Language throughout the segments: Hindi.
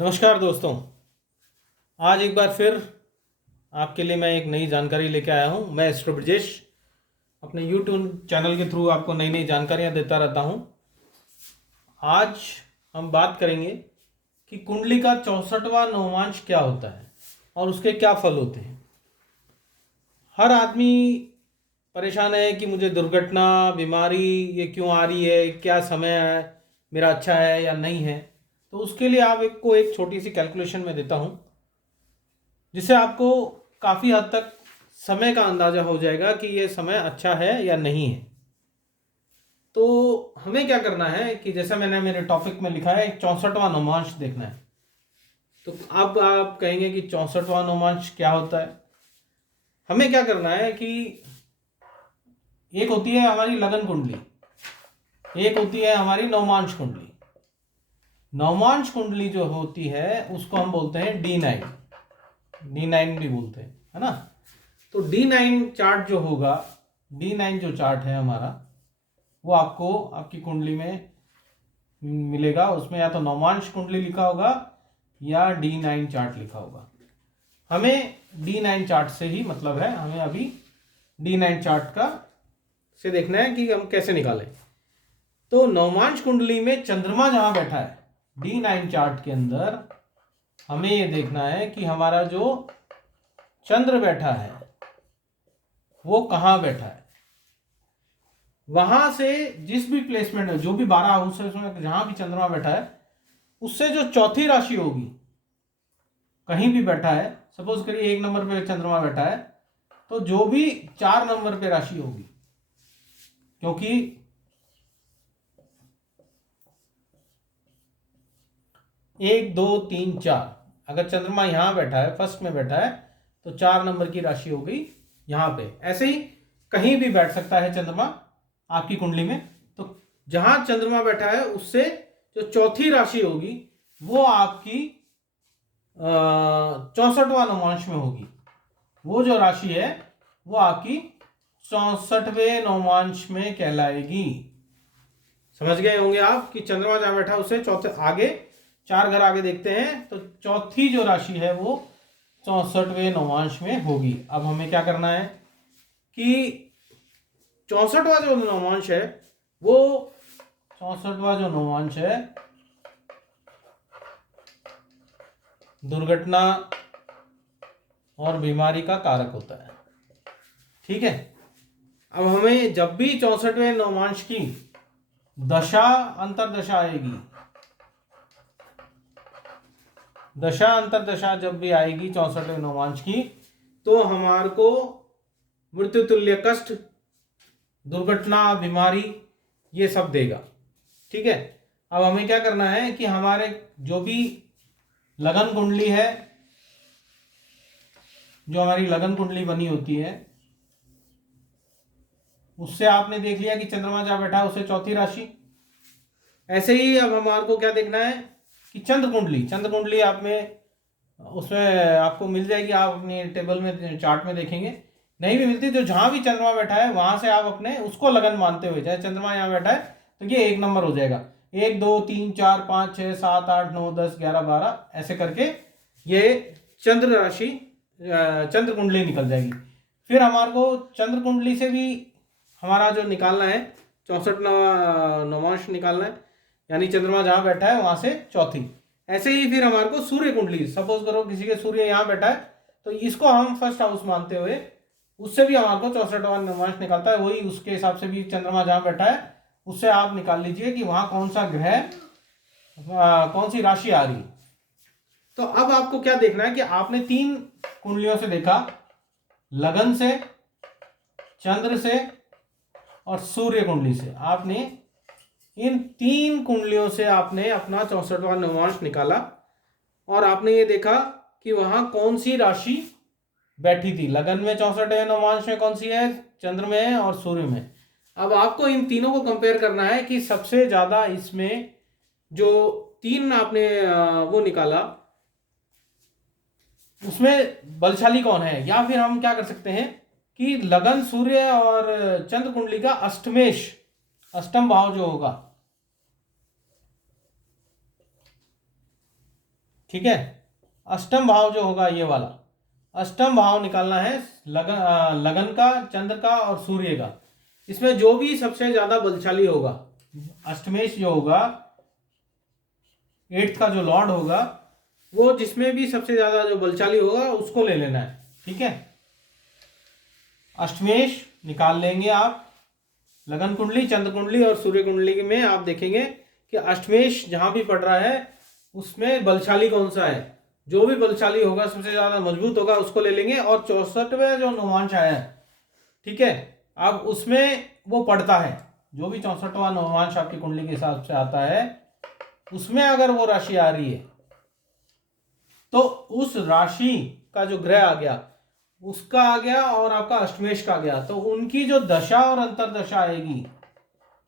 नमस्कार दोस्तों। आज एक बार फिर आपके लिए मैं एक नई जानकारी लेके आया हूँ। मैं एस्ट्रो ब्रजेश अपने यूट्यूब चैनल के थ्रू आपको नई नई जानकारियाँ देता रहता हूँ। आज हम बात करेंगे कि कुंडली का 64वां नवमांश क्या होता है और उसके क्या फल होते हैं। हर आदमी परेशान है कि मुझे दुर्घटना, बीमारी ये क्यों आ रही है, क्या समय है मेरा अच्छा है या नहीं है। तो उसके लिए आप एक छोटी सी कैलकुलेशन में देता हूँ, जिससे आपको काफ़ी हद तक समय का अंदाज़ा हो जाएगा कि ये समय अच्छा है या नहीं है। तो हमें क्या करना है कि जैसा मैंने मेरे टॉपिक में लिखा है 64वां नवमांश देखना है। तो अब आप कहेंगे कि 64वां नवमांश क्या होता है। हमें क्या करना है कि एक होती है हमारी लगन कुंडली, एक होती है हमारी नवमांश कुंडली। नवमांश कुंडली जो होती है उसको हम बोलते हैं D9 भी बोलते हैं, है ना। तो D9 चार्ट जो होगा, D9 जो चार्ट है हमारा, वो आपको आपकी कुंडली में मिलेगा। उसमें या तो नवमांश कुंडली लिखा होगा या D9 चार्ट लिखा होगा। हमें D9 चार्ट से ही मतलब है, हमें अभी D9 चार्ट का से देखना है कि हम कैसे निकालें। तो नवमांश कुंडली में चंद्रमा जहां बैठा है D9 चार्ट के अंदर, हमें ये देखना है कि हमारा जो चंद्र बैठा है वो कहाँ बैठा है। वहां से जिस भी प्लेसमेंट है, जो भी 12 हाउस है उसमें जहां भी चंद्रमा बैठा है, उससे जो चौथी राशि होगी, कहीं भी बैठा है, सपोज करिए 1 नंबर पे चंद्रमा बैठा है, तो जो भी 4 नंबर पे राशि होगी, क्योंकि 1 2 3 4, अगर चंद्रमा यहां बैठा है, फर्स्ट में बैठा है, तो 4 नंबर की राशि हो गई यहां पे। ऐसे ही कहीं भी बैठ सकता है चंद्रमा आपकी कुंडली में। तो जहां चंद्रमा बैठा है उससे जो चौथी राशि होगी वो आपकी 64वां नवमांश में होगी। वो जो राशि है वो आपकी 64वें नवमांश में कहलाएगी। समझ गए होंगे आप कि चंद्रमा जहां बैठा है उससे चौथे आगे 4 घर आगे देखते हैं, तो चौथी जो राशि है वो 64वें नवमांश में होगी। अब हमें क्या करना है कि 64वां जो नवमांश है वो 64वां जो नवमांश है दुर्घटना और बीमारी का कारक होता है। ठीक है। अब हमें जब भी 64वें नवमांश की दशा अंतरदशा आएगी, दशा अंतरदशा जब भी आएगी 64वें नवमांश की, तो हमारे को मृत्यु तुल्य कष्ट, दुर्घटना, बीमारी ये सब देगा। ठीक है। अब हमें क्या करना है कि हमारे जो भी लगन कुंडली है, जो हमारी लगन कुंडली बनी होती है, उससे आपने देख लिया कि चंद्रमा जहां बैठा है उससे चौथी राशि। ऐसे ही अब हमारे को क्या देखना है कि चंद्र कुंडली आप में उसमें आपको मिल जाएगी। आप अपनी टेबल में चार्ट में देखेंगे, नहीं भी मिलती तो जहां भी चंद्रमा बैठा है वहां से आप अपने उसको लगन मानते हुए, चाहे चंद्रमा यहाँ बैठा है तो ये 1 नंबर हो जाएगा। 1 2 3 4 5 6 7 8 9 10 11 12 ऐसे करके ये चंद्र राशि चंद्र कुंडली निकल जाएगी। फिर हमारे को चंद्र कुंडली से भी हमारा जो निकालना है 64 नवमांश निकालना है, यानी चंद्रमा जहां बैठा है वहां से चौथी। ऐसे ही फिर हमारे को सूर्य कुंडली, सपोज करो किसी के सूर्य यहां बैठा है तो इसको हम फर्स्ट हाउस मानते हुए उससे भी हमारे को 64वां नवमांश निकालता है। वही उसके हिसाब से भी चंद्रमा जहां बैठा है उससे आप निकाल लीजिए कि वहां कौन सा ग्रह कौन सी राशि आ रही। तो अब आपको क्या देखना है कि आपने 3 कुंडलियों से देखा, लगन से, चंद्र से और सूर्य कुंडली से। आपने इन 3 कुंडलियों से आपने अपना 64वां नवमांश निकाला और आपने ये देखा कि वहां कौन सी राशि बैठी थी। लगन में 64वें नवमांश में कौन सी है, चंद्र में है और सूर्य में। अब आपको इन तीनों को कंपेयर करना है कि सबसे ज्यादा इसमें जो 3 आपने वो निकाला उसमें बलशाली कौन है। या फिर हम क्या कर सकते हैं कि लगन, सूर्य और चंद्र कुंडली का अष्टम भाव जो होगा, ठीक है। अष्टम भाव जो होगा ये वाला, अष्टम भाव निकालना है लगन का, चंद्र का और सूर्य का। इसमें जो भी सबसे ज्यादा बलशाली होगा, अष्टमेश जो होगा, 8th का जो लॉर्ड होगा, वो जिसमें भी सबसे ज्यादा जो बलशाली होगा उसको ले लेना है। ठीक है, अष्टमेश निकाल लेंगे आप। लगन कुंडली, चंद्र कुंडली और सूर्य कुंडली में आप देखेंगे कि अष्टमेश जहां भी पड़ रहा है उसमें बलशाली कौन सा है। जो भी बलशाली होगा, सबसे ज्यादा मजबूत होगा, उसको ले लेंगे। और 64वें जो नवमांश आया है, ठीक है, अब उसमें वो पड़ता है, जो भी 64वां नवमांश आपकी कुंडली के हिसाब से आता है, उसमें अगर वो राशि आ रही है तो उस राशि का जो ग्रह आ गया उसका आ गया और आपका अष्टमेश का आ गया, तो उनकी जो दशा और अंतरदशा आएगी,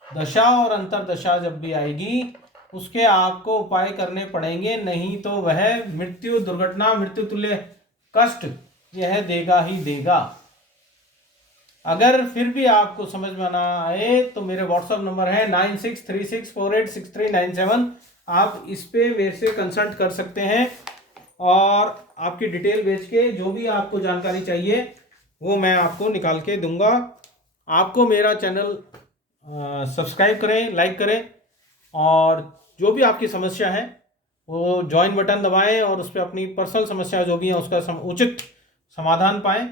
दशा और अंतरदशा जब भी आएगी उसके आपको उपाय करने पड़ेंगे, नहीं तो वह मृत्यु, दुर्घटना, मृत्यु तुल्य कष्ट यह देगा ही देगा। अगर फिर भी आपको समझ में ना आए तो मेरे व्हाट्सएप नंबर है 9636486397। आप इस पे मेरे से कंसल्ट कर सकते हैं और आपकी डिटेल भेज के जो भी आपको जानकारी चाहिए वो मैं आपको निकाल के दूंगा। आपको मेरा चैनल सब्सक्राइब करें, लाइक करें, और जो भी आपकी समस्या है वो ज्वाइन बटन दबाएं और उस पर अपनी पर्सनल समस्या जो भी है उसका उचित समाधान पाएं।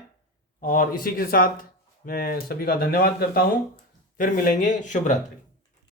और इसी के साथ मैं सभी का धन्यवाद करता हूं। फिर मिलेंगे। शुभ रात्रि।